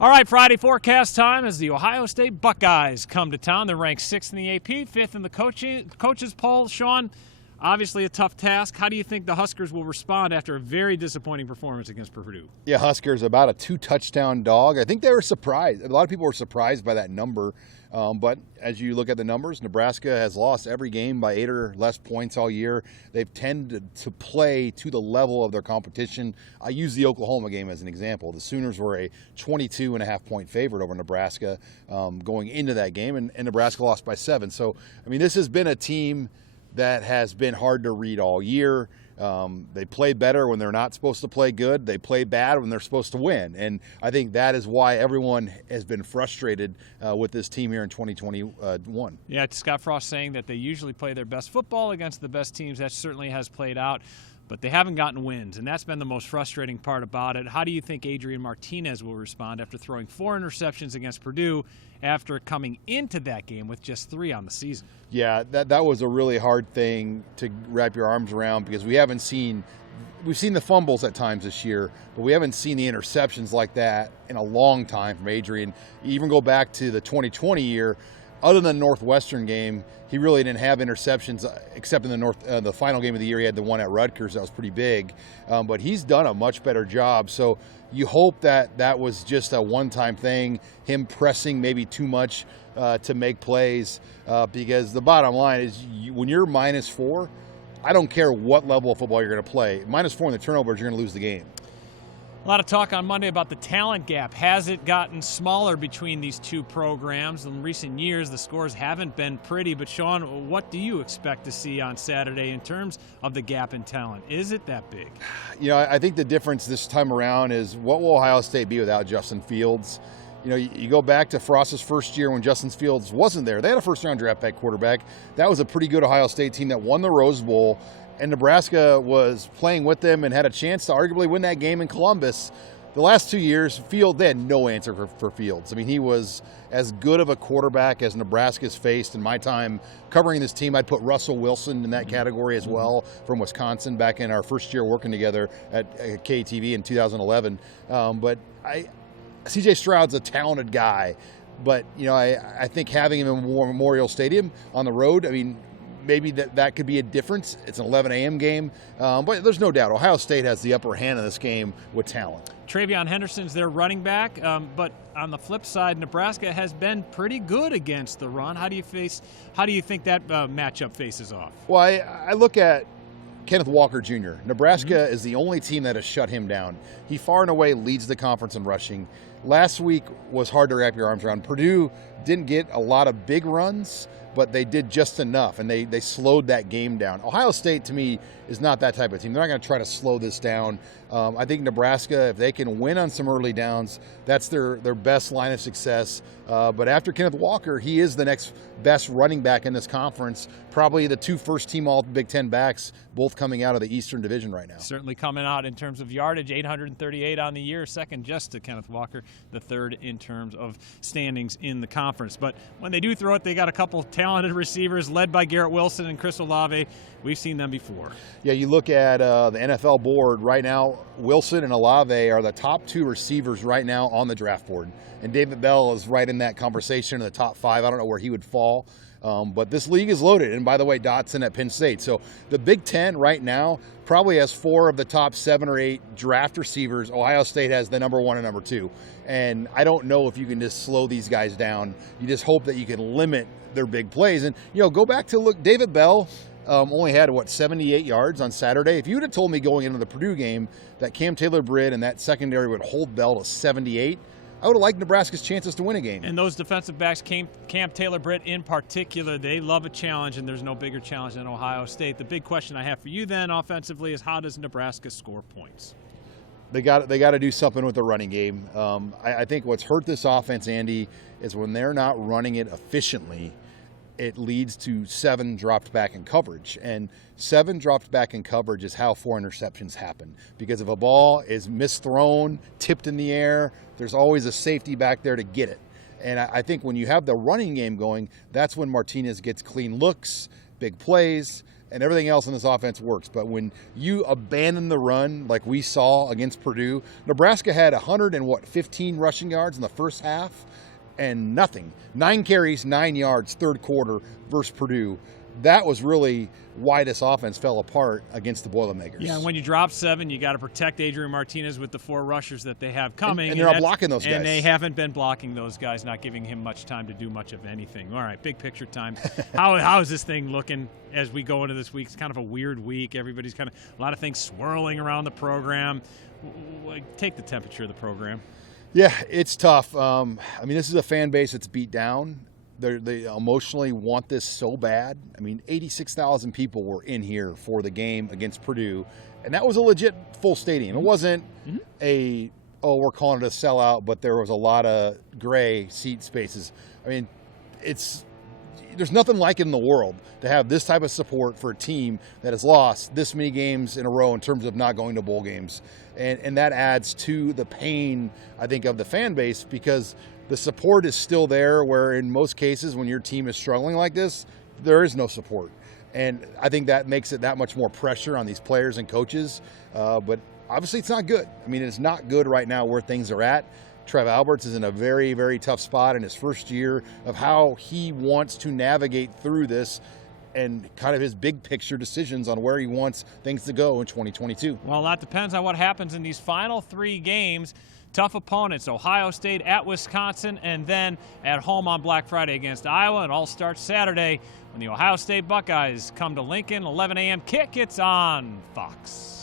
All right, Friday forecast time as the Ohio State Buckeyes come to town. They're ranked 6th in the AP, 5th in the coaches poll. Sean, obviously a tough task. How do you think the Huskers will respond after a very disappointing performance against Purdue? Yeah, Huskers about a 2-touchdown dog. I think they were surprised. A lot of people were surprised by that number. But as you look at the numbers, Nebraska has lost every game by 8 or less points all year. They've tended to play to the level of their competition. I use the Oklahoma game as an example. The Sooners were a 22.5-point favorite over Nebraska going into that game, and Nebraska lost by 7. So, I mean, this has been a team that has been hard to read all year. They play better when they're not supposed to play good. They play bad when they're supposed to win. And I think that is why everyone has been frustrated with this team here in 2021. Yeah, Scott Frost saying that they usually play their best football against the best teams. That certainly has played out. But they haven't gotten wins, and that's been the most frustrating part about it. How do you think Adrian Martinez will respond after throwing 4 interceptions against Purdue after coming into that game with just 3 on the season? Yeah, that was a really hard thing to wrap your arms around because we've seen the fumbles at times this year, but we haven't seen the interceptions like that in a long time from Adrian. You even go back to the 2020 year. Other than the Northwestern game, he really didn't have interceptions except in the final game of the year. He had the one at Rutgers that was pretty big, but he's done a much better job. So you hope that was just a one-time thing, him pressing maybe too much to make plays, because the bottom line is when you're -4, I don't care what level of football you're going to play. -4 in the turnovers, you're going to lose the game. A lot of talk on Monday about the talent gap. Has it gotten smaller between these two programs? In recent years, the scores haven't been pretty. But, Sean, what do you expect to see on Saturday in terms of the gap in talent? Is it that big? You know, I think the difference this time around is what will Ohio State be without Justin Fields? You know, you go back to Frost's first year when Justin Fields wasn't there. They had a first-round draft pick quarterback. That was a pretty good Ohio State team that won the Rose Bowl. And Nebraska was playing with them and had a chance to arguably win that game in Columbus. The last 2 years, they had no answer for Fields. I mean, he was as good of a quarterback as Nebraska's faced in my time covering this team. I'd put Russell Wilson in that category as well from Wisconsin back in our first year working together at KTV in 2011. But C.J. Stroud's a talented guy. But, you know, I think having him in Memorial Stadium on the road, I mean, maybe that could be a difference. It's an 11 a.m. game, but there's no doubt Ohio State has the upper hand in this game with talent. Travion Henderson's their running back, but on the flip side, Nebraska has been pretty good against the run. How do you think that matchup faces off? Well, I look at Kenneth Walker Jr. Nebraska is the only team that has shut him down. He far and away leads the conference in rushing. Last week was hard to wrap your arms around. Purdue didn't get a lot of big runs, but they did just enough, and they slowed that game down. Ohio State, to me, is not that type of team. They're not going to try to slow this down. I think Nebraska, if they can win on some early downs, that's their best line of success. But after Kenneth Walker, he is the next best running back in this conference, probably the 2 first-team All-Big Ten backs, both coming out of the Eastern Division right now. Certainly coming out in terms of yardage, 838 on the year, second just to Kenneth Walker, the third in terms of standings in the conference. But when they do throw it, they got a couple talented receivers led by Garrett Wilson and Chris Olave. We've seen them before. Yeah, you look at the NFL board right now, Wilson and Olave are the top 2 receivers right now on the draft board. And David Bell is right in that conversation in the top 5. I don't know where he would fall. But this league is loaded. And by the way, Dotson at Penn State. So the Big Ten right now probably has 4 of the top 7 or 8 draft receivers. Ohio State has the number 1 and number 2. And I don't know if you can just slow these guys down. You just hope that you can limit their big plays. And, you know, go back to look, David Bell only had, 78 yards on Saturday. If you would have told me going into the Purdue game that Cam Taylor-Britt and that secondary would hold Bell to 78, I would have liked Nebraska's chances to win a game. And those defensive backs, Cam Taylor-Britt in particular, they love a challenge, and there's no bigger challenge than Ohio State. The big question I have for you then offensively is how does Nebraska score points? They got to do something with the running game. I think what's hurt this offense, Andy, is when they're not running it efficiently, it leads to 7 dropped back in coverage. And 7 dropped back in coverage is how 4 interceptions happen. Because if a ball is misthrown, tipped in the air, there's always a safety back there to get it. And I think when you have the running game going, that's when Martinez gets clean looks, big plays. and everything else in this offense works. But when you abandon the run like we saw against Purdue, Nebraska had 15 rushing yards in the first half and nothing. 9 carries, 9 yards, third quarter versus Purdue. That was really why this offense fell apart against the Boilermakers. Yeah, and when you drop 7, you got to protect Adrian Martinez with the 4 rushers that they have coming. And they're not blocking those guys. And they haven't been blocking those guys, not giving him much time to do much of anything. All right, big picture time. How is this thing looking as we go into this week? It's kind of a weird week. Everybody's kind of a lot of things swirling around the program. Take the temperature of the program. Yeah, it's tough. I mean, this is a fan base that's beat down. They emotionally want this so bad. I mean, 86,000 people were in here for the game against Purdue, and that was a legit full stadium. It wasn't we're calling it a sellout, but there was a lot of gray seat spaces. I mean, there's nothing like it in the world to have this type of support for a team that has lost this many games in a row in terms of not going to bowl games. And that adds to the pain, I think, of the fan base, because the support is still there, where in most cases when your team is struggling like this, there is no support. And I think that makes it that much more pressure on these players and coaches. But obviously it's not good. I mean, it's not good right now where things are at. Trev Alberts is in a very, very tough spot in his first year of how he wants to navigate through this and kind of his big picture decisions on where he wants things to go in 2022. Well, that depends on what happens in these final 3 games. Tough opponents, Ohio State, at Wisconsin, and then at home on Black Friday against Iowa. It all starts Saturday when the Ohio State Buckeyes come to Lincoln, 11 a.m. kick. It's on Fox.